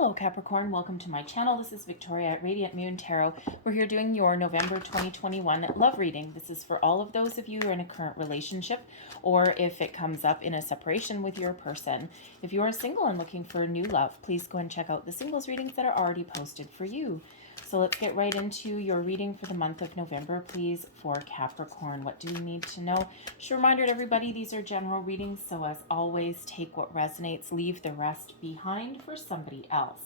Hello Capricorn, welcome to my channel. This is Victoria at Radiant Moon Tarot. We're here doing your November 2021 love reading. This is for all of those of you who are in a current relationship, or if it comes up in a separation with your person. If you are single and looking for new love, please go and check out the singles readings that are already posted for you. So let's get right into your reading for the month of November, please, for Capricorn. What do we need to know? Just a reminder to everybody, these are general readings, so as always, take what resonates, leave the rest behind for somebody else.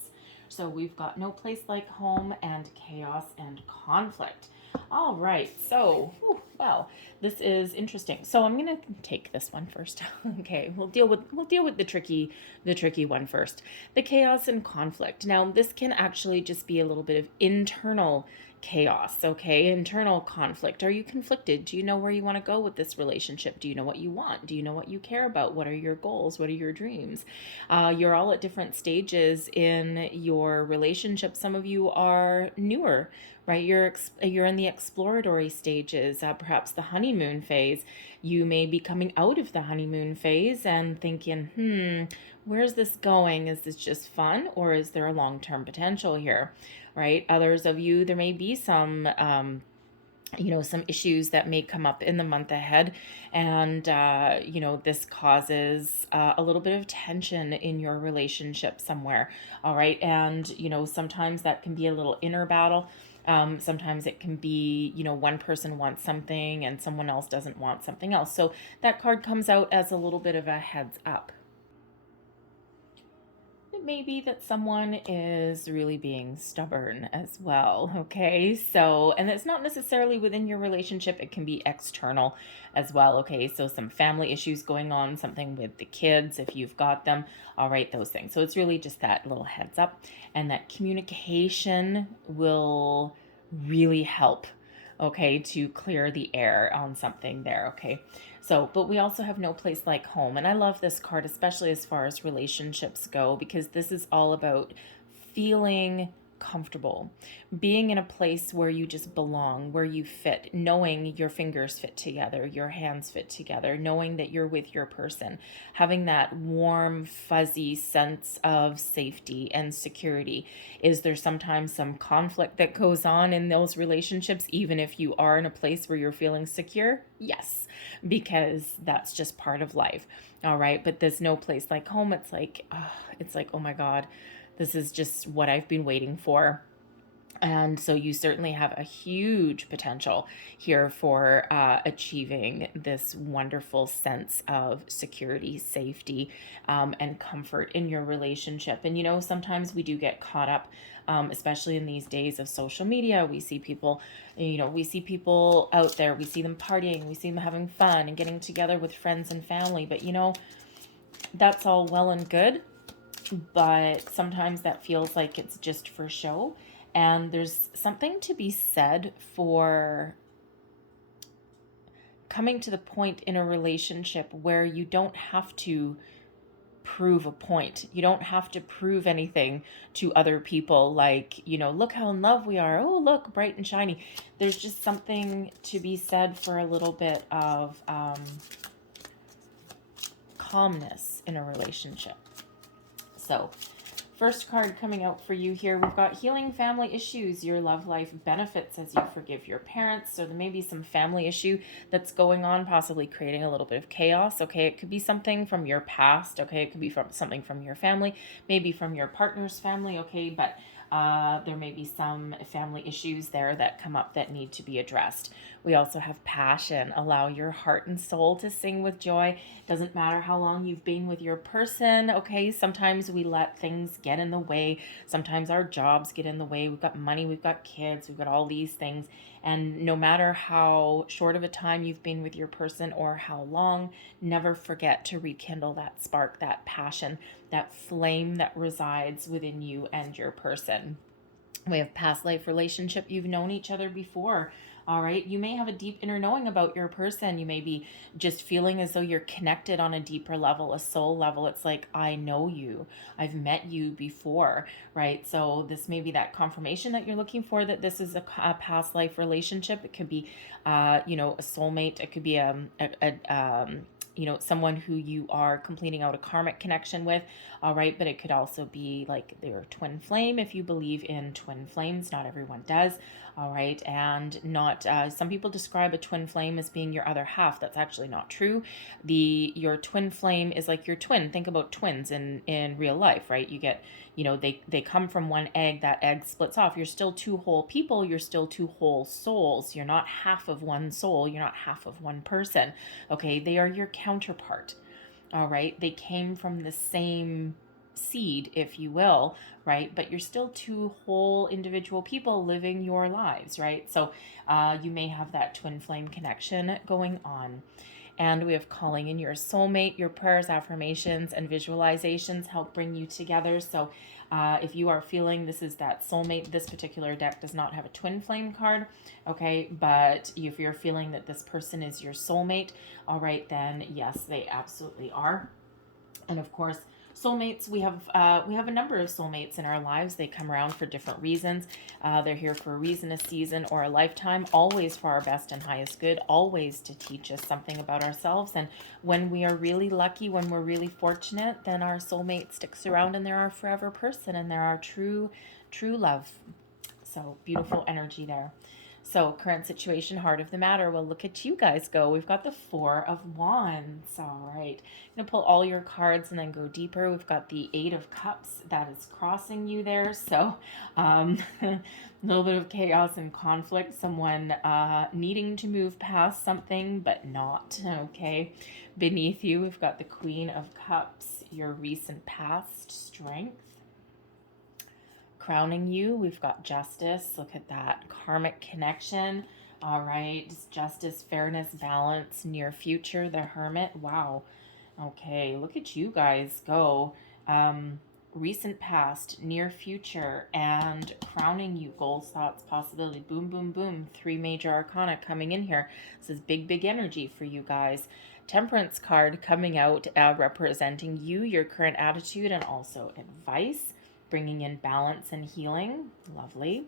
So we've got no place like home and chaos and conflict. All right, so, wow, this is interesting. So I'm gonna take this one first. Okay, we'll deal with the tricky one first. The chaos and conflict. Now, this can actually just be a little bit of internal chaos, okay? Internal conflict. Are you conflicted? Do you know where you want to go with this relationship? Do you know what you want? Do you know what you care about? What are your goals? What are your dreams? You're all at different stages in your relationship. Some of you are newer, right? You're in the exploratory stages, perhaps the honeymoon phase. You may be coming out of the honeymoon phase and thinking, where's this going? Is this just fun, or is there a long-term potential here, right? Others of you, there may be some some issues that may come up in the month ahead, and this causes a little bit of tension in your relationship somewhere. All right, and sometimes that can be a little inner battle. Sometimes it can be, one person wants something and someone else doesn't want something else. So that card comes out as a little bit of a heads up. It may be that someone is really being stubborn as well, okay? So, and it's not necessarily within your relationship, it can be external as well, okay? So some family issues going on, something with the kids, if you've got them, all right, those things. So it's really just that little heads up, and that communication will really help, okay, to clear the air on something there, okay? So, but we also have no place like home. And I love this card, especially as far as relationships go, because this is all about feeling comfortable, being in a place where you just belong, where you fit, knowing your fingers fit together, your hands fit together, knowing that you're with your person, having that warm, fuzzy sense of safety and security. Is there sometimes some conflict that goes on in those relationships, even if you are in a place where you're feeling secure? Yes, because that's just part of life. All right, but there's no place like home. It's like, oh my God, this is just what I've been waiting for. And so you certainly have a huge potential here for achieving this wonderful sense of security, safety, and comfort in your relationship. And sometimes we do get caught up, especially in these days of social media. We see people, out there, we see them partying, we see them having fun and getting together with friends and family. But that's all well and good, but sometimes that feels like it's just for show. And there's something to be said for coming to the point in a relationship where you don't have to prove a point. You don't have to prove anything to other people, like, look how in love we are. Oh, look, bright and shiny. There's just something to be said for a little bit of calmness in a relationship. So, first card coming out for you here, we've got healing family issues. Your love life benefits as you forgive your parents. So there may be some family issue that's going on, possibly creating a little bit of chaos. Okay, it could be something from your past. Okay, it could be something from your family, maybe from your partner's family. Okay, but there may be some family issues there that come up that need to be addressed. We also have passion. Allow your heart and soul to sing with joy. Doesn't matter how long you've been with your person, okay? Sometimes we let things get in the way. Sometimes our jobs get in the way. We've got money, we've got kids, we've got all these things. And no matter how short of a time you've been with your person or how long, never forget to rekindle that spark, that passion, that flame that resides within you and your person. We have past life relationship. You've known each other before. All right. You may have a deep inner knowing about your person. You may be just feeling as though you're connected on a deeper level, a soul level. It's like, I know you. I've met you before, right? So this may be that confirmation that you're looking for, that this is a past life relationship. It could be, a soulmate. It could be you know, someone who you are completing out a karmic connection with, all right? But it could also be like their twin flame if you believe in twin flames. Not everyone does, all right? And not, some people describe a twin flame as being your other half. That's actually not true. Your twin flame is like your twin. Think about twins in real life, right? You get, you know, they come from one egg, that egg splits off. You're still two whole people, you're still two whole souls. You're not half of one soul, you're not half of one person. Okay, they are your counterpart. All right, they came from the same seed, if you will, right? But you're still two whole individual people living your lives, right? So you may have that twin flame connection going on. And we have calling in your soulmate. Your prayers, affirmations, and visualizations help bring you together. So if you are feeling this is that soulmate, this particular deck does not have a twin flame card, okay? But if you're feeling that this person is your soulmate, all right, then yes, they absolutely are. And of course, soulmates, we have a number of soulmates in our lives. They come around for different reasons. They're here for a reason, a season, or a lifetime, always for our best and highest good, always to teach us something about ourselves. And when we are really lucky, when we're really fortunate, then our soulmate sticks around and they're our forever person and they're our true love. So beautiful energy there. So current situation, heart of the matter. Well, look at you guys go. We've got the Four of Wands. All right. I'm going to pull all your cards and then go deeper. We've got the Eight of Cups that is crossing you there. So a little bit of chaos and conflict. Someone needing to move past something, but not. Okay. Beneath you, we've got the Queen of Cups, your recent past, strength. Crowning you, we've got justice. Look at that karmic connection. All right, justice, fairness, balance, near future, the Hermit. Wow. Okay, look at you guys go. Recent past, near future, and crowning you, goals, thoughts, possibility. Boom, boom, boom. 3 major arcana coming in here. This is big energy for you guys. Temperance card coming out, representing you, your current attitude, and also advice. Bringing in balance and healing. Lovely.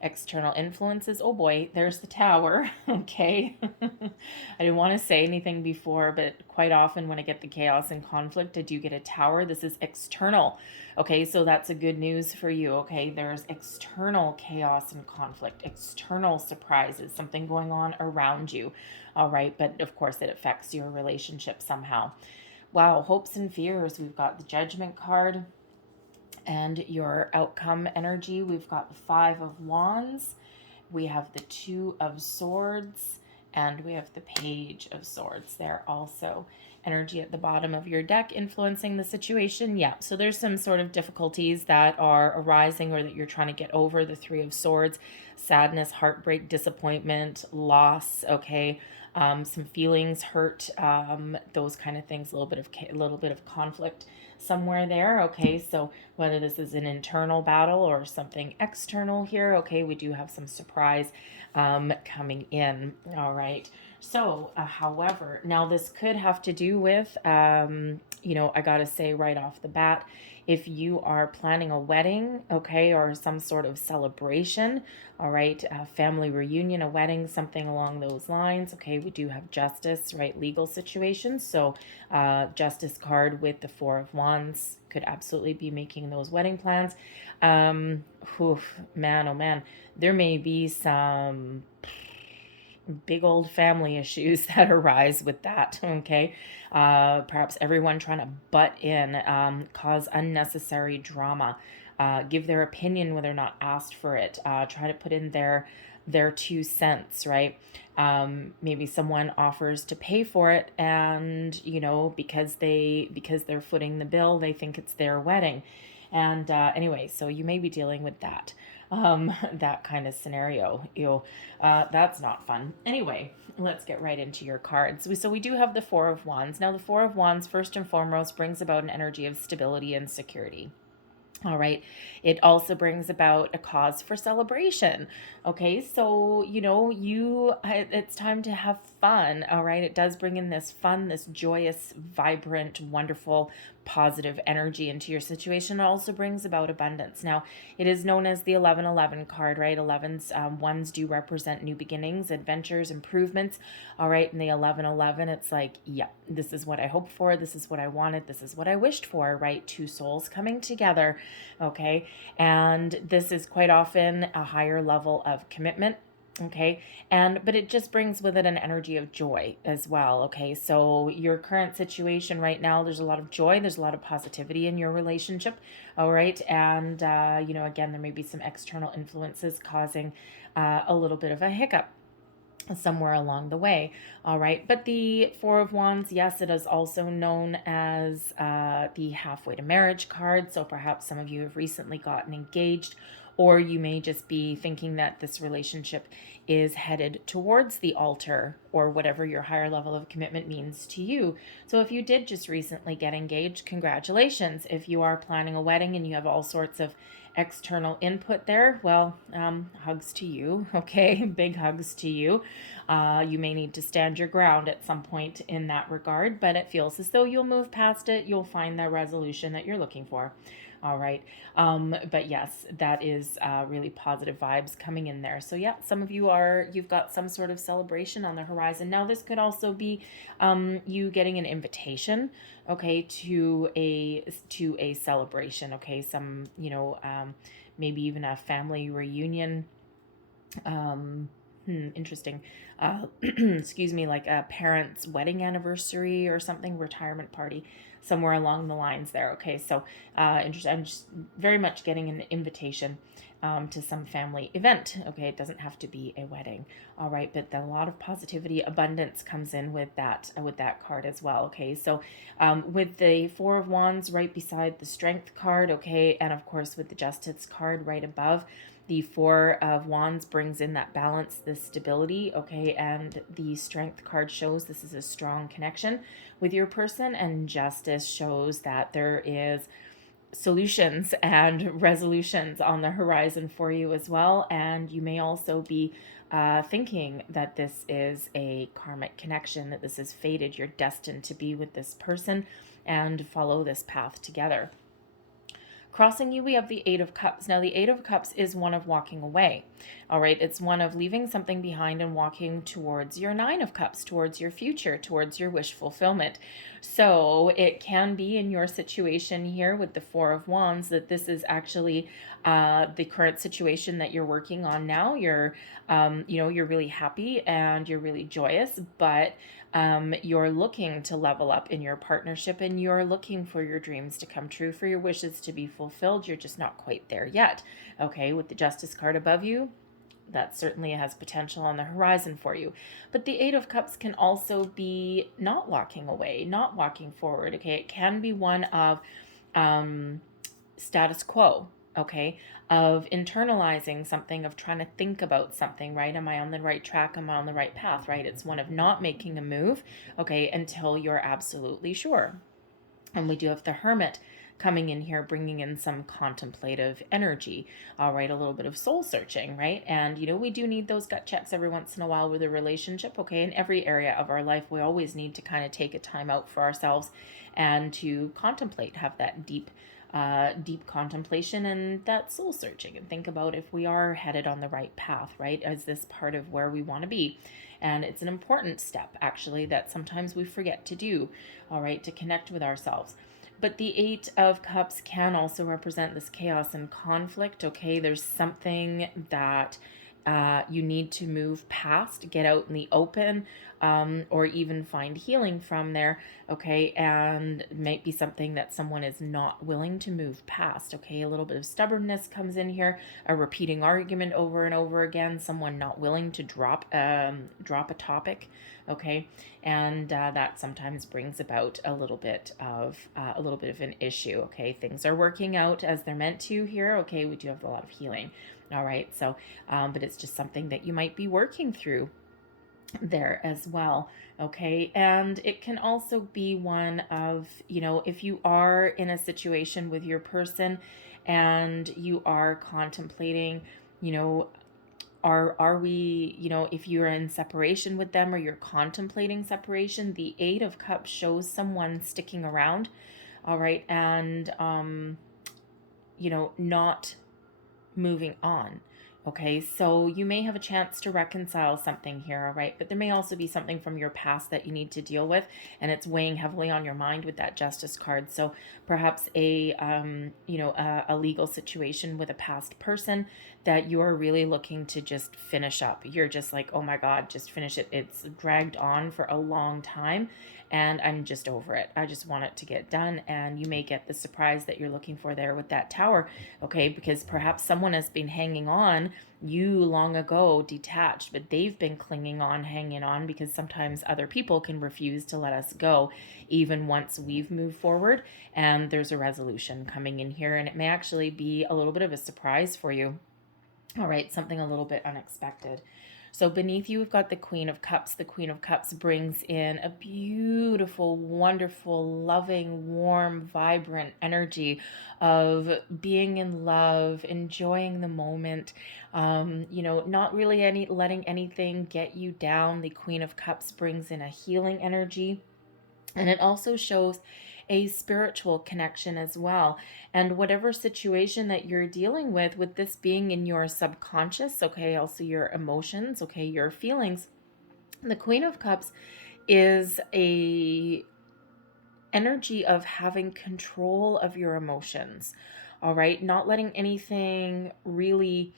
External influences. Oh boy, there's the Tower. Okay. I didn't want to say anything before, but quite often when I get the chaos and conflict, I do get a Tower. This is external. Okay, so that's a good news for you. Okay, there's external chaos and conflict, external surprises, something going on around you. All right, but of course it affects your relationship somehow. Wow, hopes and fears. We've got the Judgment card. And your outcome energy, we've got the 5 of Wands, we have the 2 of Swords, and we have the Page of Swords there also. Energy at the bottom of your deck influencing the situation. Yeah, so there's some sort of difficulties that are arising or that you're trying to get over. The 3 of Swords, sadness, heartbreak, disappointment, loss, okay, some feelings, hurt, those kind of things, a little bit of conflict somewhere there. Okay, so whether this is an internal battle or something external here, okay, we do have some surprise coming in. All right, so however, now this could have to do with you know, I gotta say right off the bat, if you are planning a wedding, okay, or some sort of celebration, all right, a family reunion, a wedding, something along those lines, okay, we do have justice, right, legal situations. So justice card with the 4 of Wands could absolutely be making those wedding plans. Man, oh man, there may be some big old family issues that arise with that, okay? Perhaps everyone trying to butt in, cause unnecessary drama, give their opinion when they're not asked for it, try to put in their 2 cents, right? Maybe someone offers to pay for it, and you know, because they're footing the bill, they think it's their wedding. And anyway, so you may be dealing with that. That kind of scenario. That's not fun. Anyway, let's get right into your cards. So we do have the 4 of Wands. Now the 4 of Wands, first and foremost, brings about an energy of stability and security. All right. It also brings about a cause for celebration. Okay. So, you know, it's time to have fun. All right. It does bring in this fun, this joyous, vibrant, wonderful, positive energy into your situation. It also brings about abundance. Now, it is known as the 1111 card, right? 11s, ones do represent new beginnings, adventures, improvements. All right. And the 1111, it's like, yeah, this is what I hoped for. This is what I wanted. This is what I wished for, right? Two souls coming together. Okay. And this is quite often a higher level of commitment. Okay. But it just brings with it an energy of joy as well. Okay. So your current situation right now, there's a lot of joy. There's a lot of positivity in your relationship. All right. And, again, there may be some external influences causing a little bit of a hiccup somewhere along the way. All right. But the Four of Wands, yes, it is also known as the halfway to marriage card. So perhaps some of you have recently gotten engaged, or you may just be thinking that this relationship is headed towards the altar, or whatever your higher level of commitment means to you. So if you did just recently get engaged, congratulations. If you are planning a wedding and you have all sorts of external input there, well, hugs to you. Okay. Big hugs to you. You may need to stand your ground at some point in that regard, but it feels as though you'll move past it. You'll find the resolution that you're looking for. All right. But yes, that is really positive vibes coming in there. So yeah, some of you've got some sort of celebration on the horizon. Now, this could also be you getting an invitation, okay, to a celebration. Okay. Some, maybe even a family reunion. Interesting. Excuse me, like a parent's wedding anniversary or something, retirement party, somewhere along the lines there. Okay, so interesting. I'm just very much getting an invitation to some family event. Okay, it doesn't have to be a wedding. All right, but a lot of positivity, abundance comes in with that card as well. Okay, so with the Four of Wands right beside the Strength card. Okay, and of course with the Justice card right above. The Four of Wands brings in that balance, the stability, okay, and the Strength card shows this is a strong connection with your person, and Justice shows that there is solutions and resolutions on the horizon for you as well. And you may also be thinking that this is a karmic connection, that this is fated. You're destined to be with this person and follow this path together. Crossing you, we have the Eight of Cups. Now, the Eight of Cups is one of walking away. All right, it's one of leaving something behind and walking towards your Nine of Cups, towards your future, towards your wish fulfillment. So it can be in your situation here with the Four of Wands that this is actually the current situation that you're working on now. You're really happy and you're really joyous, but you're looking to level up in your partnership, and you're looking for your dreams to come true, for your wishes to be fulfilled. You're just not quite there yet. Okay, with the Justice card above you, that certainly has potential on the horizon for you. But the Eight of Cups can also be not walking away, not walking forward. Okay, it can be one of status quo. Okay, of internalizing something, of trying to think about something, right? Am I on the right track? Am I on the right path, right? It's one of not making a move, okay, until you're absolutely sure. And we do have the Hermit coming in here, bringing in some contemplative energy, all right, a little bit of soul searching, right? And, we do need those gut checks every once in a while with a relationship, okay? In every area of our life, we always need to kind of take a time out for ourselves and to contemplate, have that deep contemplation and that soul searching, and think about if we are headed on the right path, right? Is this part of where we want to be? And it's an important step, actually, that sometimes we forget to do, all right, to connect with ourselves. But the Eight of Cups can also represent this chaos and conflict, okay? There's something that you need to move past, get out in the open, or even find healing from there, okay? And it might be something that someone is not willing to move past, okay? A little bit of stubbornness comes in here, a repeating argument over and over again, someone not willing to drop a topic, okay? And that sometimes brings about a little bit of an issue, okay? Things are working out as they're meant to here, okay? We do have a lot of healing. All right. So, but it's just something that you might be working through there as well. Okay. And it can also be one of, if you are in a situation with your person and you are contemplating, are we, if you're in separation with them or you're contemplating separation, the Eight of Cups shows someone sticking around. all right, and, you know, not moving on. Okay, so you may have a chance to reconcile something here, all right? But there may also be something from your past that you need to deal with, and it's weighing heavily on your mind with that Justice card. So perhaps a, you know, a legal situation with a past person that you're really looking to just finish up. You're just like, oh my God, just finish it. It's dragged on for a long time, and I'm just over it. I just want it to get done, and you may get the surprise that you're looking for there with that Tower, okay? Because perhaps someone has been hanging on, you long ago detached, but they've been clinging on, hanging on, because sometimes other people can refuse to let us go even once we've moved forward, and there's a resolution coming in here, and it may actually be a little bit of a surprise for you. All right, something a little bit unexpected. So beneath you, we've got the Queen of Cups. The Queen of Cups brings in a beautiful, wonderful, loving, warm, vibrant energy of being in love, enjoying the moment, you know, not really letting anything get you down. The Queen of Cups brings in a healing energy. And it also shows a spiritual connection as well. And whatever situation that you're dealing with this being in your subconscious, okay, also your emotions, okay, your feelings, the Queen of Cups is a energy of having control of your emotions, all right? Not letting anything really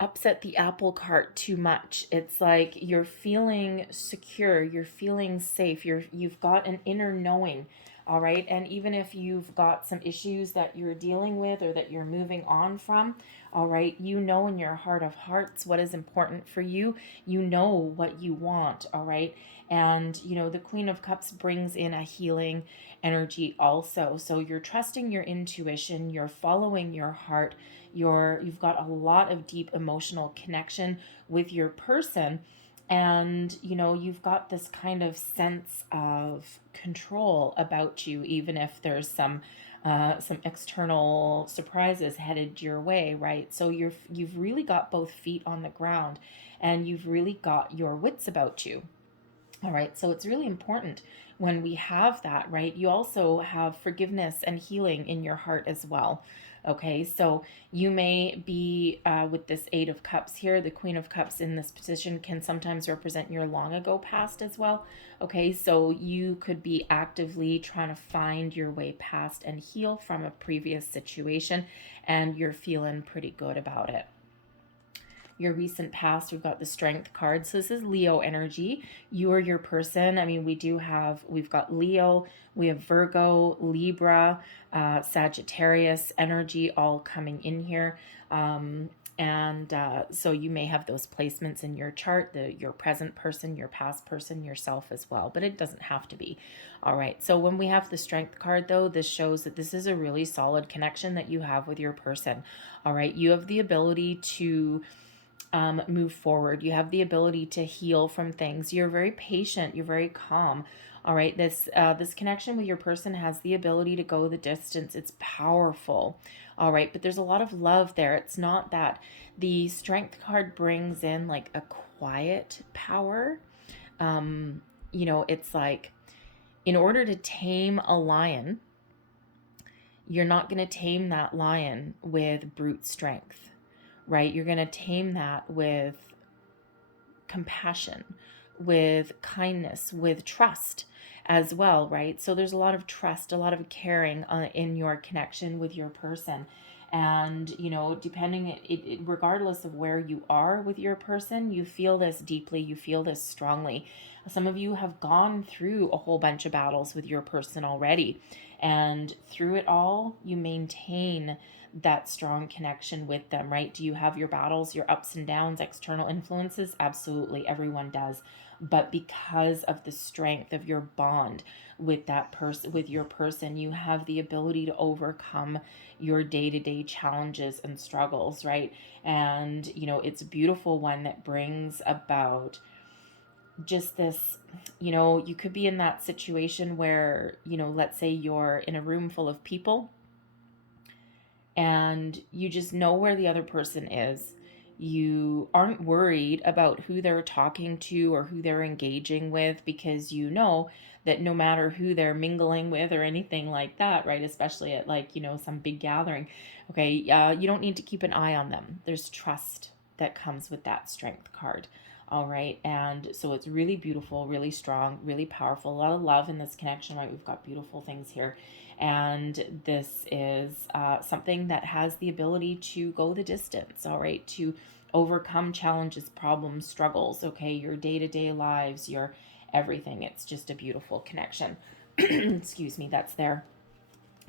upset the apple cart too much. It's like you're feeling secure, you're feeling safe, you've got an inner knowing, all right? And even if you've got some issues that you're dealing with or that you're moving on from, all right, you know in your heart of hearts what is important for you. You know what you want, all right? And, you know, the Queen of Cups brings in a healing energy also. So you're trusting your intuition, you're following your heart, you've got a lot of deep emotional connection with your person, and you know you've got this kind of sense of control about you, even if there's some external surprises headed your way, right? So you've really got both feet on the ground, and you've really got your wits about you. All right, so it's really important when we have that, right? You also have forgiveness and healing in your heart as well. Okay, so you may be with this Eight of Cups here. The Queen of Cups in this position can sometimes represent your long ago past as well. Okay, so you could be actively trying to find your way past and heal from a previous situation, and you're feeling pretty good about it. Your recent past, we've got the Strength card. So this is Leo energy. You are your person. I mean, we've got Leo, we have Virgo, Libra, Sagittarius energy all coming in here. So you may have those placements in your chart, your present person, your past person, yourself as well, but it doesn't have to be. All right, so when we have the Strength card, though, this shows that this is a really solid connection that you have with your person. All right, you have the ability to move forward. You have the ability to heal from things. You're very patient. You're very calm. All right. This connection with your person has the ability to go the distance. It's powerful. All right. But there's a lot of love there. It's not that. The Strength card brings in like a quiet power. You know, it's like in order to tame a lion, you're not going to tame that lion with brute strength. Right? You're going to tame that with compassion, with kindness, with trust as well, right? So there's a lot of trust, a lot of caring in your connection with your person. And, you know, regardless of where you are with your person, you feel this deeply, you feel this strongly. Some of you have gone through a whole bunch of battles with your person already. And through it all, you maintain that strong connection with them, right? Do you have your battles, your ups and downs, external influences? Absolutely, everyone does. But because of the strength of your bond with that person, with your person, you have the ability to overcome your day-to-day challenges and struggles, right? And, you know, it's a beautiful one that brings about just this, you know, you could be in that situation where, you know, let's say you're in a room full of people and you just know where the other person is. you aren't worried about who they're talking to or who they're engaging with, because you know that no matter who they're mingling with or anything like that, right, especially at like, some big gathering, okay, you don't need to keep an eye on them. There's trust that comes with that Strength card. All right, and so it's really beautiful, really strong, really powerful. A lot of love in this connection, right? We've got beautiful things here. And this is something that has the ability to go the distance, all right, to overcome challenges, problems, struggles, okay, your day-to-day lives, your everything. It's just a beautiful connection. Excuse me, that's there.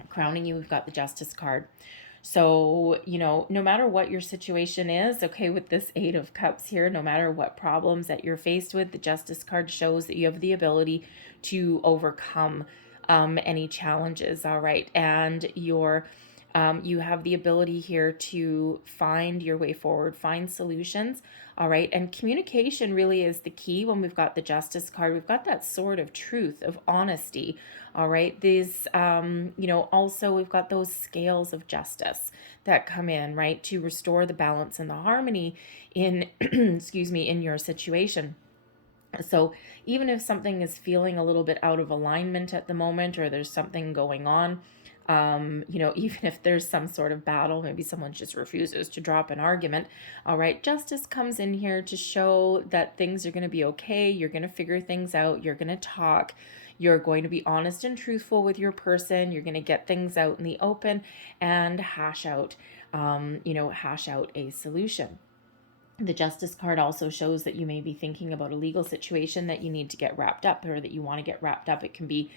Crowning you, we've got the Justice card. So, no matter what your situation is, okay, with this Eight of Cups here, no matter what problems that you're faced with, the Justice card shows that you have the ability to overcome any challenges, all right? And you have the ability here to find your way forward, find solutions, all right? And communication really is the key. When we've got the Justice card, we've got that sword of truth, of honesty, all right? These, also we've got those scales of justice that come in, right, to restore the balance and the harmony in, excuse me, in your situation. So even if something is feeling a little bit out of alignment at the moment, or there's something going on, even if there's some sort of battle, maybe someone just refuses to drop an argument, all right, justice comes in here to show that things are going to be okay. You're going to figure things out. You're going to talk. You're going to be honest and truthful with your person. You're going to get things out in the open and hash out a solution. The Justice card also shows that you may be thinking about a legal situation that you need to get wrapped up, or that you want to get wrapped up. It can be,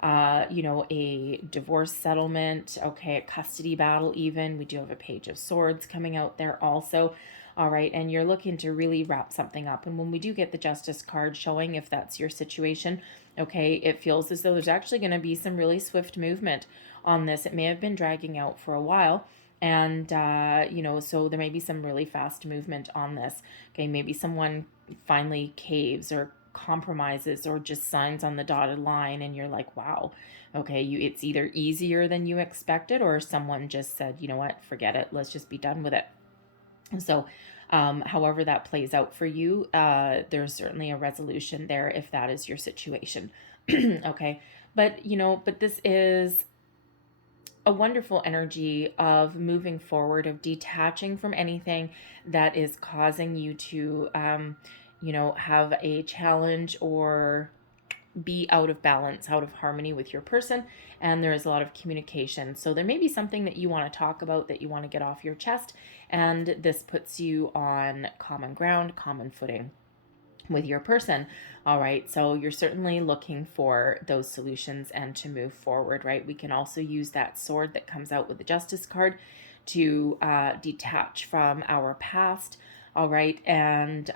a divorce settlement, okay, a custody battle even. We do have a Page of Swords coming out there also. All right, and you're looking to really wrap something up. And when we do get the Justice card showing, if that's your situation, okay, it feels as though there's actually going to be some really swift movement on this. It may have been dragging out for a while. And, so there may be some really fast movement on this. Okay, maybe someone finally caves or compromises or just signs on the dotted line, and you're like, wow, okay, it's either easier than you expected, or someone just said, you know what, forget it, let's just be done with it. So however that plays out for you, there's certainly a resolution there if that is your situation. Okay, but this is a wonderful energy of moving forward, of detaching from anything that is causing you to, have a challenge or be out of balance, out of harmony with your person. And there is a lot of communication. So there may be something that you want to talk about, that you want to get off your chest. And this puts you on common ground, common footing with your person. All right, so you're certainly looking for those solutions and to move forward, right? We can also use that sword that comes out with the Justice card to detach from our past, all right, and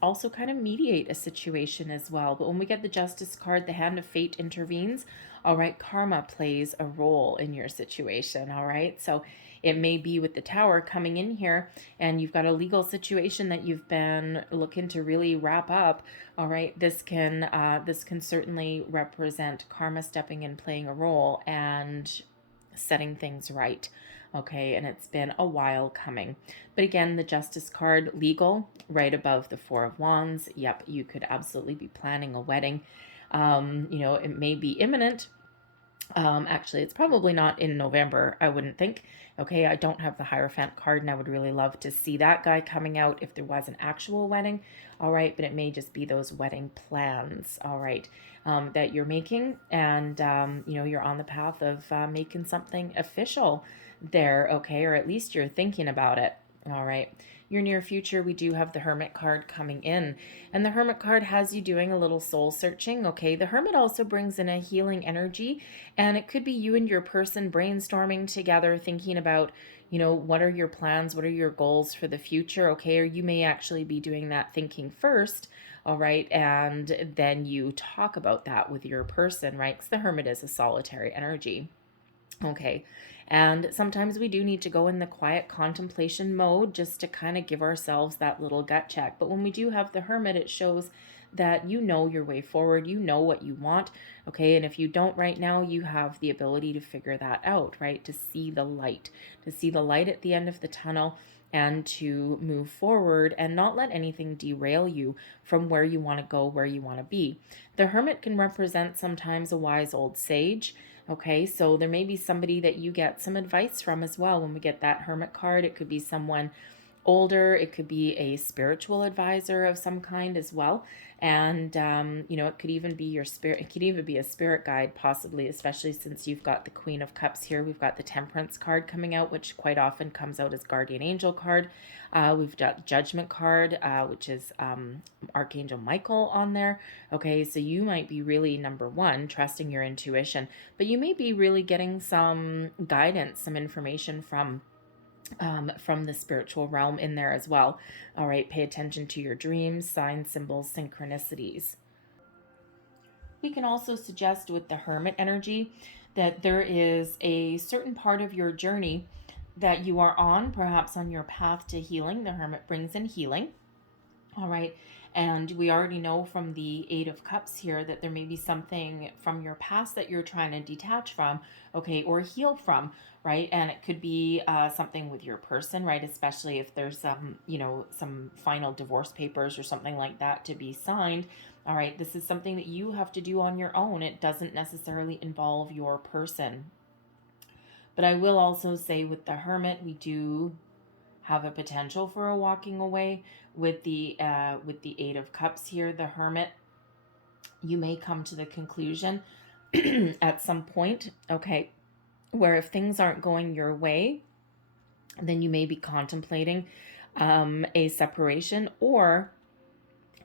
also kind of mediate a situation as well. But when we get the Justice card, the Hand of Fate intervenes, all right? Karma plays a role in your situation, all right? So it may be with the Tower coming in here, and you've got a legal situation that you've been looking to really wrap up. All right, this can certainly represent karma stepping in, playing a role, and setting things right. Okay, and it's been a while coming. But again, the Justice card, legal, right above the Four of Wands. Yep, you could absolutely be planning a wedding. It may be imminent. Actually, it's probably not in November, I wouldn't think. Okay, I don't have the Hierophant card, and I would really love to see that guy coming out if there was an actual wedding. All right, but it may just be those wedding plans, all right, that you're making. And, you're on the path of making something official there, okay, or at least you're thinking about it, all right. Your near future, we do have the Hermit card coming in, and the Hermit card has you doing a little soul searching. Okay, the Hermit also brings in a healing energy, and it could be you and your person brainstorming together, thinking about, what are your plans, what are your goals for the future. Okay, or you may actually be doing that thinking first, all right, and then you talk about that with your person, right? Because the Hermit is a solitary energy. Okay, and sometimes we do need to go in the quiet contemplation mode just to kind of give ourselves that little gut check. But when we do have the Hermit, it shows that you know your way forward, you know what you want, okay? And if you don't right now, you have the ability to figure that out, right? To see the light at the end of the tunnel, and to move forward and not let anything derail you from where you want to go, where you want to be. The Hermit can represent sometimes a wise old sage. Okay, so there may be somebody that you get some advice from as well. When we get that Hermit card, it could be someone older, it could be a spiritual advisor of some kind as well. And you know, it could even be your spirit, it could even be a spirit guide possibly, especially since you've got the Queen of Cups here. We've got the Temperance card coming out, which quite often comes out as Guardian Angel card. We've got Judgment card, which is Archangel Michael on there. Okay, so you might be really, number one, trusting your intuition, but you may be really getting some guidance, some information from the spiritual realm in there as well. All right, pay attention to your dreams, signs, symbols, synchronicities. We can also suggest with the Hermit energy that there is a certain part of your journey that you are on, perhaps on your path to healing. The Hermit brings in healing. All right. And we already know from the Eight of Cups here that there may be something from your past that you're trying to detach from, okay, or heal from, right? And it could be something with your person, right? Especially if there's some final divorce papers or something like that to be signed. All right, this is something that you have to do on your own. It doesn't necessarily involve your person. But I will also say with the Hermit, we do have a potential for a walking away. With the Eight of Cups here, the Hermit, you may come to the conclusion at some point, okay, where if things aren't going your way, then you may be contemplating a separation, or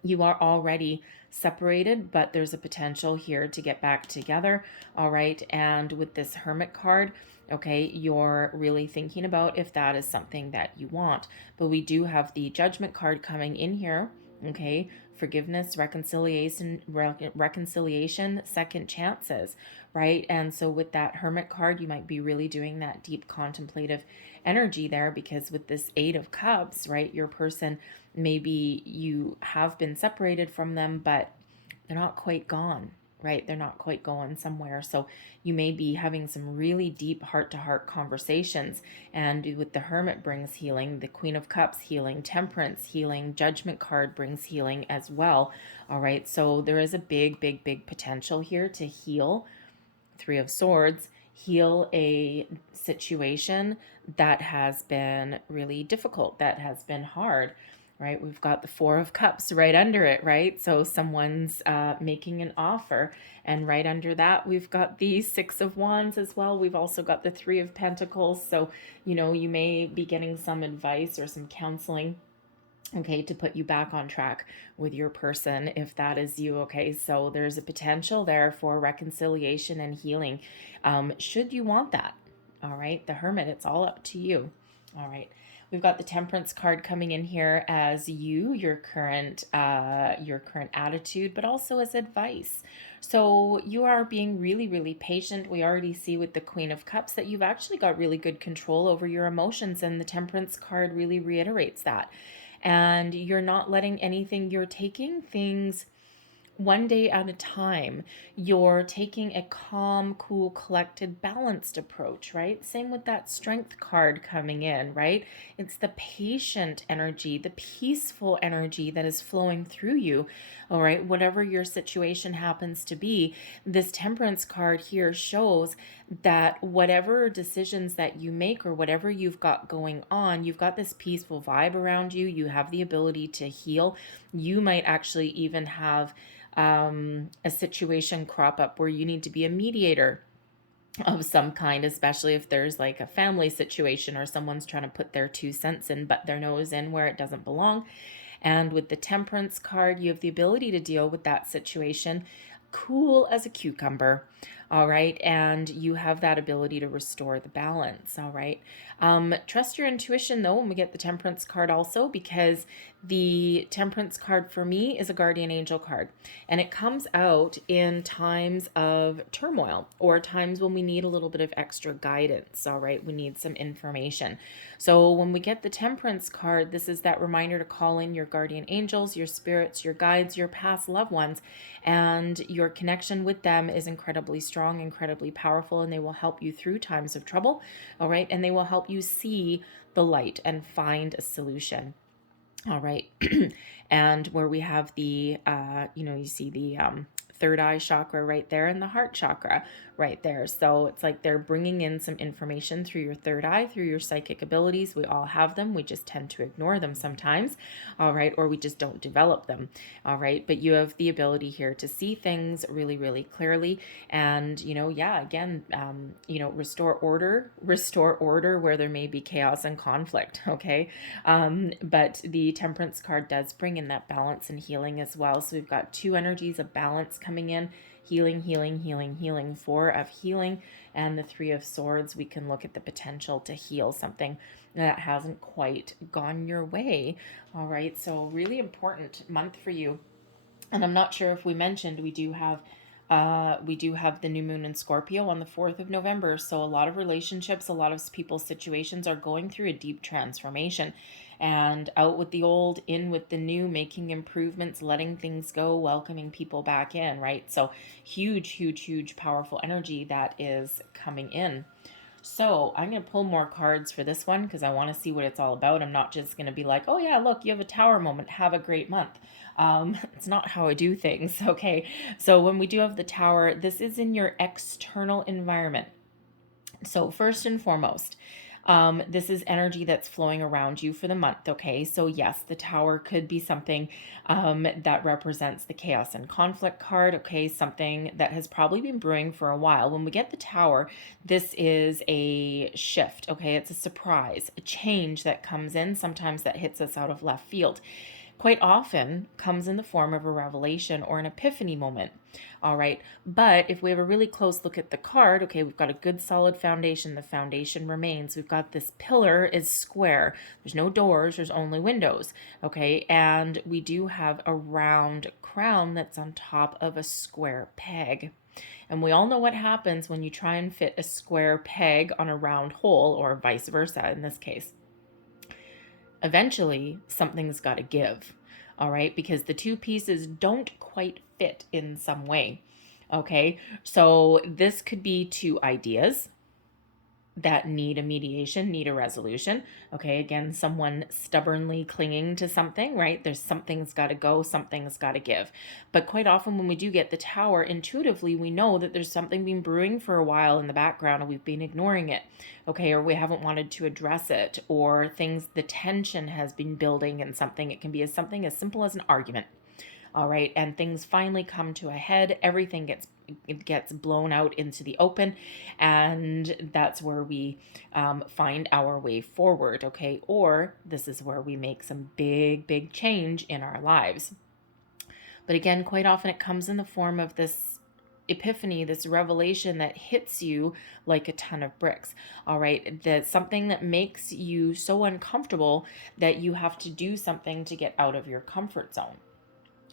you are already separated, but there's a potential here to get back together. All right, and with this Hermit card, okay, you're really thinking about if that is something that you want. But we do have the Judgment card coming in here, okay? Forgiveness, reconciliation, second chances, right? And so with that Hermit card, you might be really doing that deep contemplative energy there, because with this Eight of Cups, right, your person, maybe you have been separated from them, but they're not quite gone, right? They're not quite going somewhere. So you may be having some really deep heart-to-heart conversations. And with the Hermit brings healing, the Queen of Cups healing, Temperance healing, Judgment card brings healing as well. All right, so there is a big, big, big potential here to heal. Three of Swords, heal a situation that has been really difficult, that has been hard. Right, we've got the Four of Cups right under it, right? So someone's making an offer, and right under that we've got the Six of Wands as well. We've also got the Three of Pentacles. So, you know, you may be getting some advice or some counseling, okay, to put you back on track with your person, if that is you, okay? So there's a potential there for reconciliation and healing, should you want that. All right, the Hermit, it's all up to you. All right. We've got the Temperance card coming in here as your current attitude, but also as advice. So you are being really, really patient. We already see with the Queen of Cups that you've actually got really good control over your emotions, and the Temperance card really reiterates that. And you're not letting anything, you're taking things one day at a time. You're taking a calm, cool, collected, balanced approach, right? Same with that Strength card coming in, right? It's the patient energy, the peaceful energy that is flowing through you, all right? Whatever your situation happens to be, this Temperance card here shows that whatever decisions that you make or whatever you've got going on, you've got this peaceful vibe around you. You have the ability to heal. You might actually even have a situation crop up where you need to be a mediator of some kind, especially if there's like a family situation or someone's trying to put their 2 cents in, but their nose in where it doesn't belong. And with the Temperance card, you have the ability to deal with that situation cool as a cucumber. all right? And you have that ability to restore the balance, all right? Trust your intuition, though, when we get the Temperance card also, because the Temperance card for me is a guardian angel card, and it comes out in times of turmoil or times when we need a little bit of extra guidance, all right? We need some information. So when we get the Temperance card, this is that reminder to call in your guardian angels, your spirits, your guides, your past loved ones, and your connection with them is incredibly strong, incredibly powerful, and they will help you through times of trouble, all right? And they will help you see the light and find a solution. All right. And where we have the, you see the third eye chakra right there and the heart chakra right there. So it's like they're bringing in some information through your third eye, through your psychic abilities. We all have them. We just tend to ignore them sometimes. All right. Or we just don't develop them. All right. But you have the ability here to see things really, really clearly. And, again, restore order where there may be chaos and conflict. Okay. But the Temperance card does bring in that balance and healing as well. So we've got two energies of balance coming in: healing, healing, healing, healing. 4 of healing, and the 3 of swords. We can look at the potential to heal something that hasn't quite gone your way. All right, so really important month for you. And I'm not sure if we mentioned, we do have the new moon in Scorpio on the 4th of November. So a lot of relationships, a lot of people's situations are going through a deep transformation, and out with the old, in with the new, making improvements, letting things go, welcoming people back in, right? So huge, huge, huge, powerful energy that is coming in. So I'm going to pull more cards for this one because I want to see what it's all about. I'm not just going to be like, oh yeah, look, you have a tower moment. Have a great month. It's not how I do things. Okay. So when we do have the tower, this is in your external environment. So first and foremost, this is energy that's flowing around you for the month, okay? So yes, the tower could be something that represents the chaos and conflict card, okay? Something that has probably been brewing for a while. When we get the tower, this is a shift, okay? It's a surprise, a change that comes in. Sometimes that hits us out of left field. Quite often comes in the form of a revelation or an epiphany moment. All right. But if we have a really close look at the card, okay, we've got a good solid foundation. The foundation remains. We've got this pillar is square. There's no doors. There's only windows. Okay. And we do have a round crown that's on top of a square peg. And we all know what happens when you try and fit a square peg on a round hole, or vice versa in this case. Eventually, something's got to give, all right? Because the two pieces don't quite fit in some way, okay? So this could be two ideas that need a mediation, need a resolution. Okay, again, someone stubbornly clinging to something, right? There's something's got to go, something's got to give. But quite often when we do get the tower, intuitively, we know that there's something been brewing for a while in the background and we've been ignoring it, okay? Or we haven't wanted to address it, or the tension has been building in something. It can be something as simple as an argument. All right, and things finally come to a head. Everything gets blown out into the open, and that's where we find our way forward, okay? Or this is where we make some big change in our lives. But again, quite often it comes in the form of this epiphany, this revelation that hits you like a ton of bricks. All right, that's something that makes you so uncomfortable that you have to do something to get out of your comfort zone.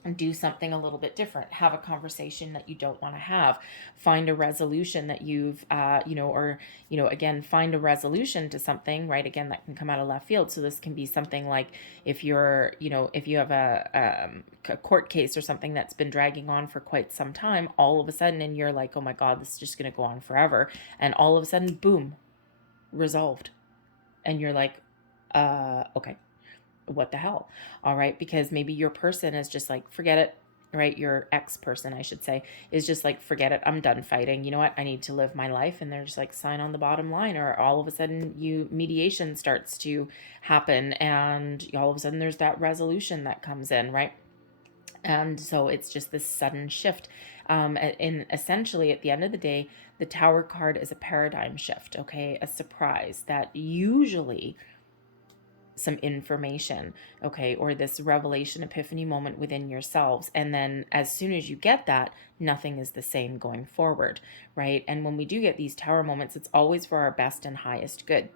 And do something a little bit different, have a conversation that you don't want to have, find a resolution that you've, again, find a resolution to something, right? Again, that can come out of left field. So this can be something like if you have a court case or something that's been dragging on for quite some time, all of a sudden, and you're like, oh my God, this is just going to go on forever. And all of a sudden, boom, resolved. And you're like, okay. What the hell? All right. Because maybe your person is just like, forget it, right? Your ex-person, I should say, is just like, forget it. I'm done fighting. You know what? I need to live my life. And they're just like, sign on the bottom line. Or all of a sudden mediation starts to happen. And all of a sudden there's that resolution that comes in, right? And so it's just this sudden shift. And essentially at the end of the day, the Tower card is a paradigm shift. Okay. A surprise that usually some information, okay, or this revelation epiphany moment within yourselves. And then as soon as you get that, nothing is the same going forward, right? And when we do get these tower moments, it's always for our best and highest good.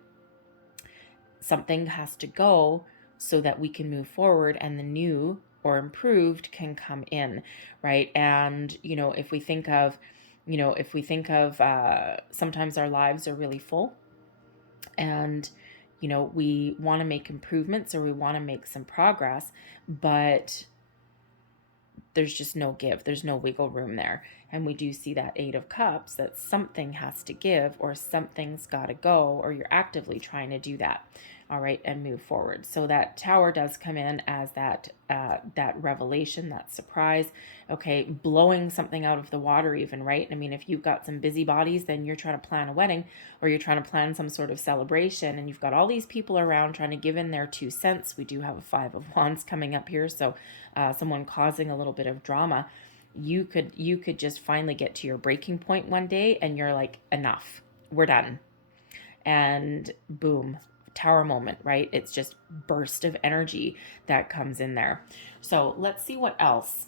Something has to go so that we can move forward and the new or improved can come in, right? And, if we think of, sometimes our lives are really full and, we want to make improvements or we want to make some progress, but there's just no give. There's no wiggle room there. And we do see that Eight of Cups, that something has to give or something's got to go, or you're actively trying to do that. All right, and move forward. So that Tower does come in as that revelation, that surprise. Okay, blowing something out of the water even, right? I mean, if you've got some busybodies, then you're trying to plan a wedding or you're trying to plan some sort of celebration and you've got all these people around trying to give in their 2 cents. We do have a Five of Wands coming up here, so someone causing a little bit of drama. You could just finally get to your breaking point one day and you're like, enough, we're done. And boom, Tower moment, right? It's just burst of energy that comes in there. So let's see what else.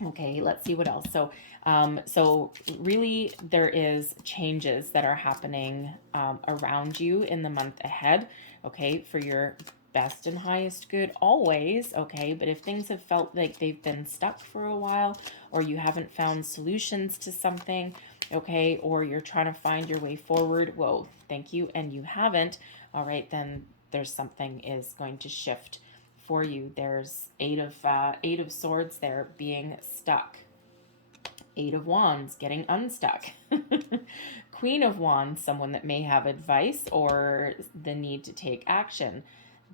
Okay, let's see what else. So really there is changes that are happening around you in the month ahead, okay, for your best and highest good always, okay? But if things have felt like they've been stuck for a while, or you haven't found solutions to something, okay, or you're trying to find your way forward, whoa, thank you, and you haven't, all right, then there's something is going to shift for you. There's Eight of Swords there, being stuck. Eight of Wands, getting unstuck. Queen of Wands, someone that may have advice or the need to take action.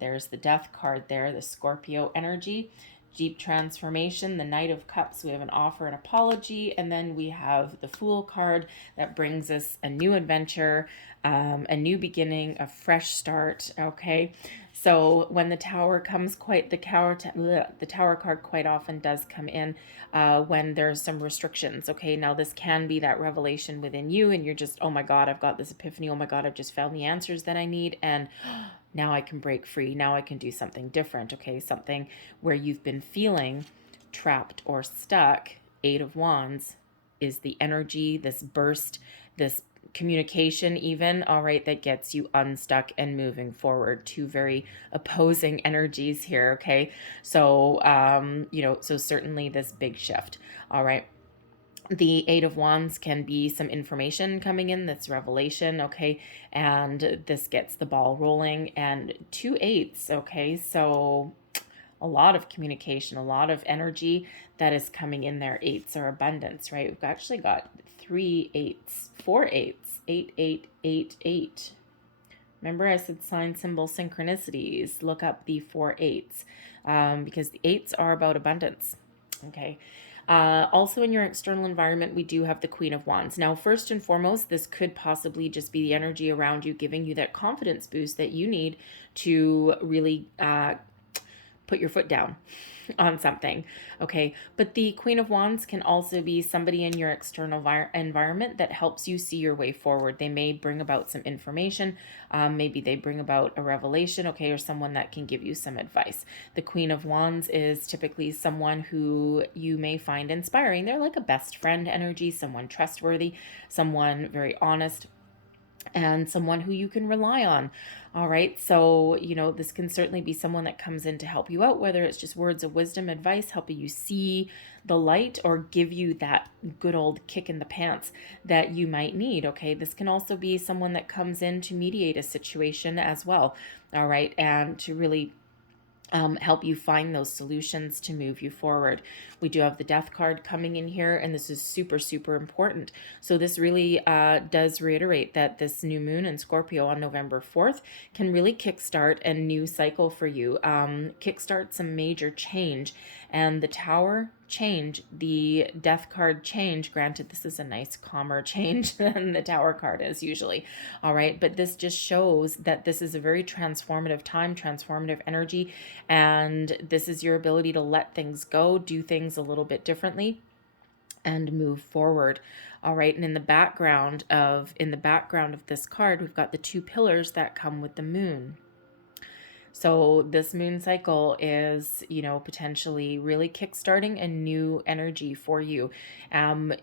There's the Death card there, the Scorpio energy. Deep transformation, the Knight of Cups, we have an offer and apology, and then we have the Fool card that brings us a new adventure, a new beginning, a fresh start, okay? So when the Tower comes, the Tower card quite often does come in when there's some restrictions, okay? Now this can be that revelation within you and you're just, oh my God, I've got this epiphany, oh my God, I've just found the answers that I need, and now I can break free. Now I can do something different, okay? Something where you've been feeling trapped or stuck. Eight of Wands is the energy, this burst, this communication even, all right, that gets you unstuck and moving forward. Two very opposing energies here, okay? So, so certainly this big shift, all right? The Eight of Wands can be some information coming in, that's revelation, okay? And this gets the ball rolling. And 2 eights, okay? So a lot of communication, a lot of energy that is coming in there. Eights are abundance, right? We've actually got 3 eights, 4 eights, 8, 8, 8, 8. Remember I said sign, symbol, synchronicities. Look up the 4 eights because the eights are about abundance, okay? Also in your external environment, we do have the Queen of Wands. Now, first and foremost, this could possibly just be the energy around you giving you that confidence boost that you need to really put your foot down on something, okay? But the Queen of Wands can also be somebody in your external environment that helps you see your way forward. They may bring about some information, maybe they bring about a revelation, okay, or someone that can give you some advice. The Queen of Wands is typically someone who you may find inspiring. They're like a best friend energy, someone trustworthy, someone very honest, and someone who you can rely on. All right. So, this can certainly be someone that comes in to help you out, whether it's just words of wisdom, advice, helping you see the light or give you that good old kick in the pants that you might need. Okay. This can also be someone that comes in to mediate a situation as well. All right. And to really help you find those solutions to move you forward. We do have the Death card coming in here, and this is super, super important. So this really does reiterate that this new moon in Scorpio on November 4th can really kickstart a new cycle for you, kickstart some major change. And the Tower change, the Death card change, granted this is a nice calmer change than the Tower card is usually, all right, but this just shows that this is a very transformative time, transformative energy, and this is your ability to let things go, do things a little bit differently, and move forward. All right, and in the background of this card, we've got the 2 pillars that come with the moon. So this moon cycle is, potentially really kickstarting a new energy for you,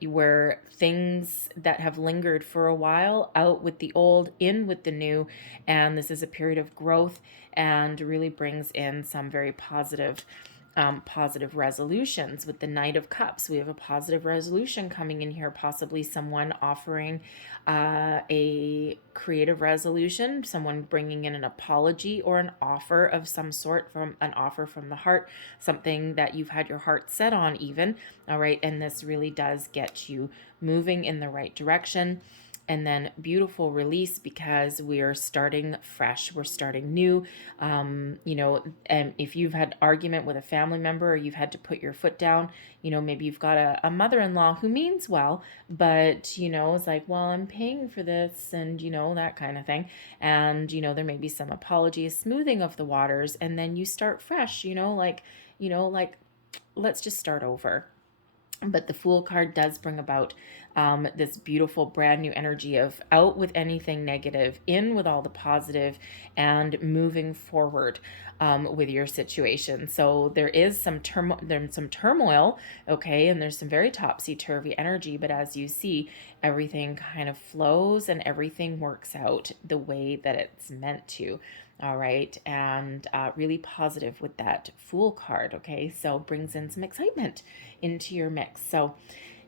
where things that have lingered for a while, out with the old, in with the new, and this is a period of growth and really brings in some very positive resolutions. With the Knight of Cups, we have a positive resolution coming in here, possibly someone offering a creative resolution, someone bringing in an apology or an offer of some sort, from an offer from the heart, something that you've had your heart set on even. All right, and this really does get you moving in the right direction. And then beautiful release, because we are starting fresh, we're starting new. And if you've had argument with a family member, or you've had to put your foot down, maybe you've got a mother-in-law who means well, but is like, well, I'm paying for this, and that kind of thing. And there may be some apologies, smoothing of the waters, and then you start fresh, like let's just start over. But the Fool card does bring about this beautiful brand new energy of out with anything negative, in with all the positive, and moving forward with your situation. So there is some turmoil, okay, and there's some very topsy-turvy energy, but as you see, everything kind of flows and everything works out the way that it's meant to. All right, and really positive with that Fool card, okay? So brings in some excitement into your mix. So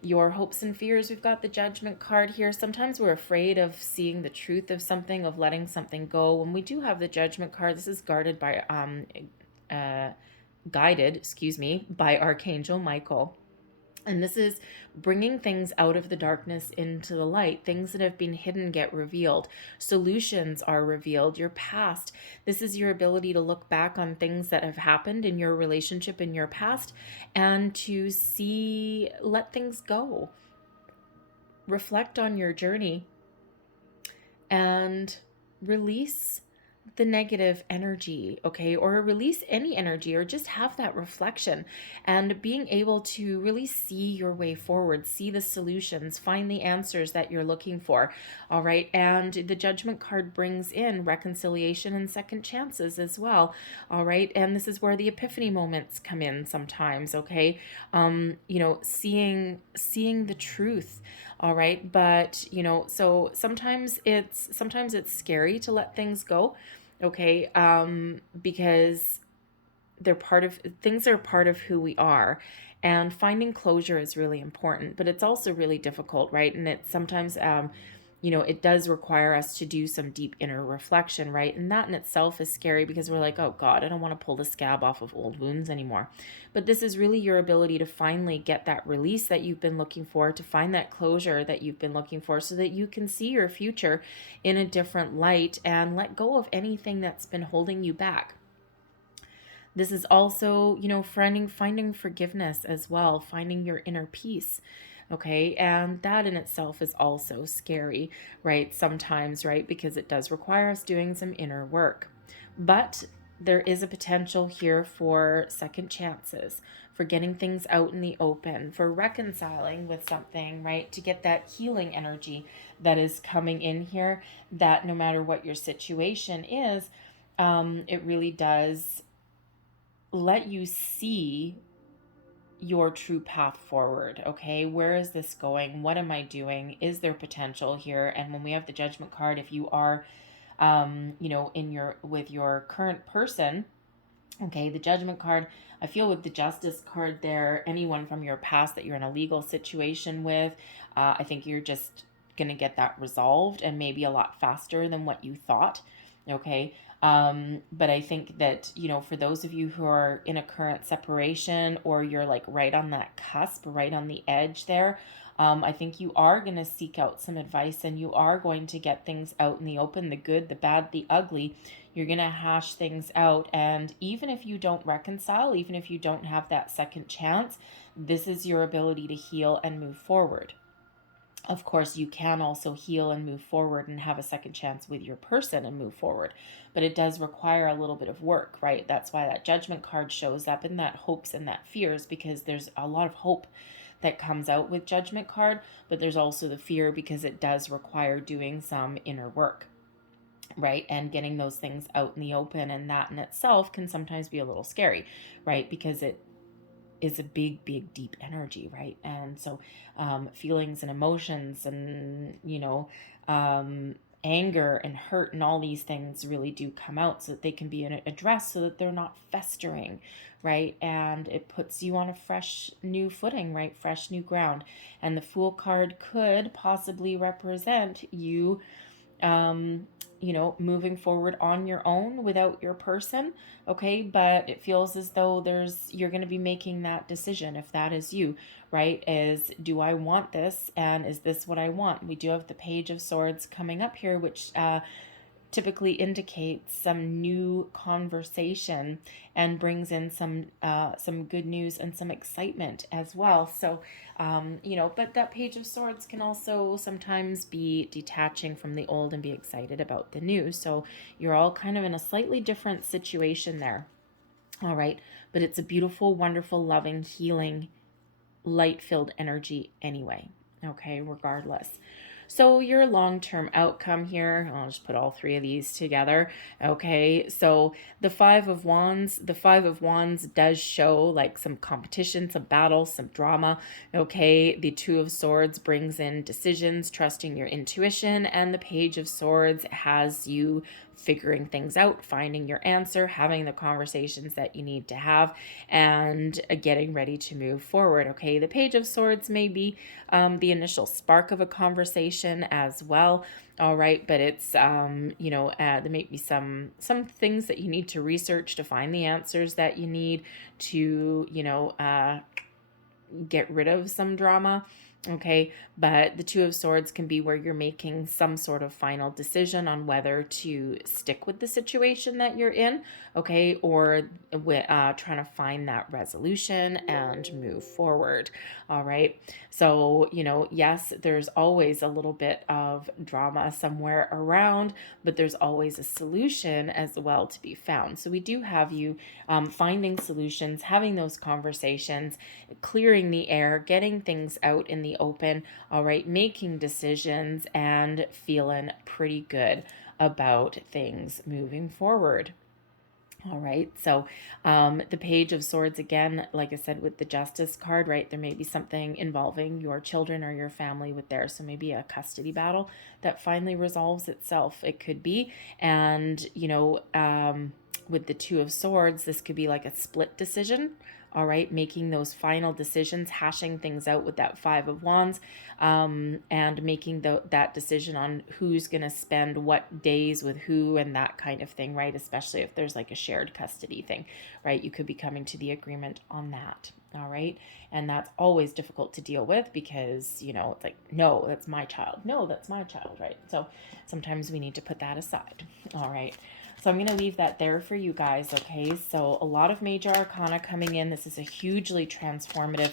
your hopes and fears, we've got the Judgment card here. Sometimes we're afraid of seeing the truth of something, of letting something go. When we do have the Judgment card, this is guided by Archangel Michael. And this is bringing things out of the darkness into the light. Things that have been hidden get revealed. Solutions are revealed. Your past. This is your ability to look back on things that have happened in your relationship in your past and to let things go. Reflect on your journey and release the negative energy, okay, or release any energy, or just have that reflection and being able to really see your way forward, see the solutions, find the answers that you're looking for. All right, and the Judgment card brings in reconciliation and second chances as well. All right, and this is where the epiphany moments come in sometimes, okay, seeing the truth. All right, but so sometimes it's scary to let things go, okay, because things are part of who we are, and finding closure is really important, but it's also really difficult, right? And it's sometimes it does require us to do some deep inner reflection, right? And that in itself is scary, because we're like, oh God, I don't want to pull the scab off of old wounds anymore. But this is really your ability to finally get that release that you've been looking for, to find that closure that you've been looking for, so that you can see your future in a different light and let go of anything that's been holding you back. This is also, finding forgiveness as well, finding your inner peace. Okay, and that in itself is also scary, right? Sometimes, right? Because it does require us doing some inner work. But there is a potential here for second chances, for getting things out in the open, for reconciling with something, right? To get that healing energy that is coming in here, that no matter what your situation is, it really does let you see your true path forward. Okay, where is this going? What am I doing? Is there potential here? And when we have the Judgment card, if you are with your current person, okay, the Judgment card, I feel with the Justice card there, anyone from your past that you're in a legal situation with, I think you're just gonna get that resolved, and maybe a lot faster than what you thought. Okay, but I think that, for those of you who are in a current separation, or you're like right on that cusp, right on the edge there, I think you are going to seek out some advice, and you are going to get things out in the open, the good, the bad, the ugly. You're going to hash things out. And even if you don't reconcile, even if you don't have that second chance, this is your ability to heal and move forward. Of course, you can also heal and move forward and have a second chance with your person and move forward. But it does require a little bit of work, right? That's why that Judgment card shows up in that hopes and that fears, because there's a lot of hope that comes out with Judgment card, but there's also the fear, because it does require doing some inner work. right? And getting those things out in the open, and that in itself can sometimes be a little scary, right? Because it is a big, big, deep energy, right? And so feelings and emotions and, anger and hurt and all these things really do come out so that they can be addressed so that they're not festering, right? And it puts you on a fresh new footing, right? Fresh new ground. And the Fool card could possibly represent you moving forward on your own without your person, okay? But it feels as though you're going to be making that decision, if that is you, right? Do I want this, and is this what I want? We do have the Page of Swords coming up here, which typically indicates some new conversation and brings in some good news and some excitement as well. So, but that Page of Swords can also sometimes be detaching from the old and be excited about the new. So you're all kind of in a slightly different situation there. All right. But it's a beautiful, wonderful, loving, healing, light-filled energy anyway. Okay, regardless. So your long-term outcome here, I'll just put all three of these together. Okay, so the Five of Wands does show like some competition, some battle, some drama. Okay, the Two of Swords brings in decisions, trusting your intuition, and the Page of Swords has you figuring things out, finding your answer, having the conversations that you need to have, and getting ready to move forward. Okay, the Page of Swords may be the initial spark of a conversation as well. All right, but it's there may be some things that you need to research to find the answers that you need to get rid of some drama. Okay, but the Two of Swords can be where you're making some sort of final decision on whether to stick with the situation that you're in, okay, or trying to find that resolution and move forward. All right, so yes, there's always a little bit of drama somewhere around, but there's always a solution as well to be found. So we do have you finding solutions, having those conversations, clearing the air, getting things out in the open, all right, making decisions and feeling pretty good about things moving forward. All right, so the Page of Swords, again, like I said, with the Justice card, right, there may be something involving your children or your family with theirs. So maybe a custody battle that finally resolves itself. It could be. And, with the Two of Swords, this could be like a split decision. All right, making those final decisions, hashing things out with that Five of Wands, and making that decision on who's going to spend what days with who and that kind of thing, right? Especially if there's like a shared custody thing, right? You could be coming to the agreement on that. All right. And that's always difficult to deal with because, it's like, no, that's my child. No, that's my child, right? So sometimes we need to put that aside. All right. So I'm going to leave that there for you guys, okay? So a lot of major arcana coming in. This is a hugely transformative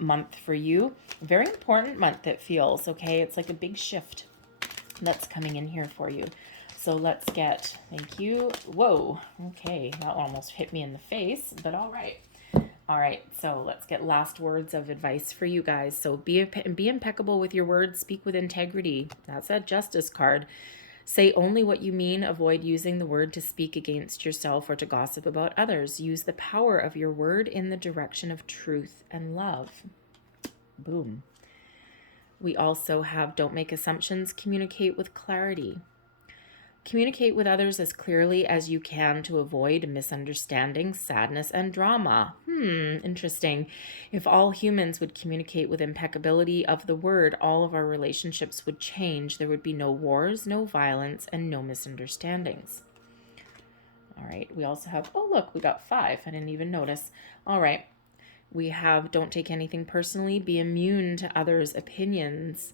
month for you. A very important month, it feels, okay? It's like a big shift that's coming in here for you. So let's get, thank you. Whoa, okay, that almost hit me in the face, but all right. All right, so let's get last words of advice for you guys. So be impeccable with your words, speak with integrity. That's that Justice card. Say only what you mean. Avoid using the word to speak against yourself or to gossip about others. Use the power of your word in the direction of truth and love. Boom. We also have don't make assumptions. Communicate with clarity. Communicate with others as clearly as you can to avoid misunderstanding, sadness, and drama. Interesting. If all humans would communicate with impeccability of the word, all of our relationships would change. There would be no wars, no violence, and no misunderstandings. All right. We also have, oh, look, we got 5. I didn't even notice. All right. We have don't take anything personally. Be immune to others' opinions.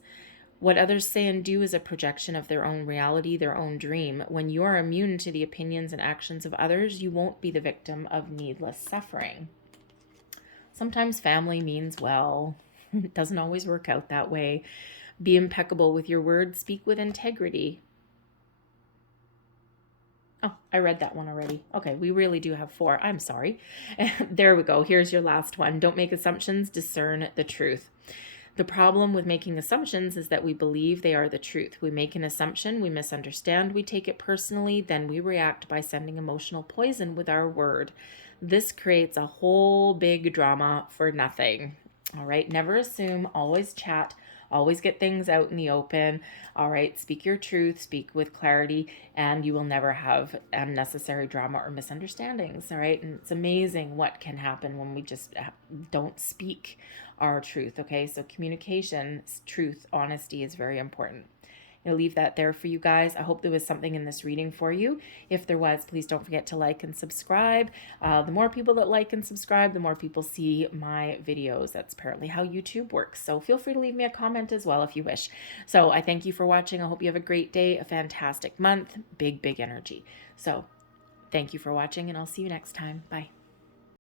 What others say and do is a projection of their own reality, their own dream. When you are immune to the opinions and actions of others, you won't be the victim of needless suffering. Sometimes family means well. It doesn't always work out that way. Be impeccable with your words. Speak with integrity. Oh, I read that one already. Okay, we really do have 4. I'm sorry. There we go. Here's your last one. Don't make assumptions. Discern the truth. The problem with making assumptions is that we believe they are the truth. We make an assumption, we misunderstand, we take it personally, then we react by sending emotional poison with our word. This creates a whole big drama for nothing. All right, never assume, always chat, always get things out in the open. All right, speak your truth, speak with clarity, and you will never have unnecessary drama or misunderstandings. All right, and it's amazing what can happen when we just don't speak our truth. Okay, so communication, truth, honesty is very important. I'll leave that there for you guys. I hope there was something in this reading for you. If there was, please don't forget to like and subscribe. The more people that like and subscribe, the more people see my videos. That's apparently how YouTube works. So feel free to leave me a comment as well if you wish. So I thank you for watching. I hope you have a great day, a fantastic month, big, big energy. So thank you for watching, and I'll see you next time. Bye.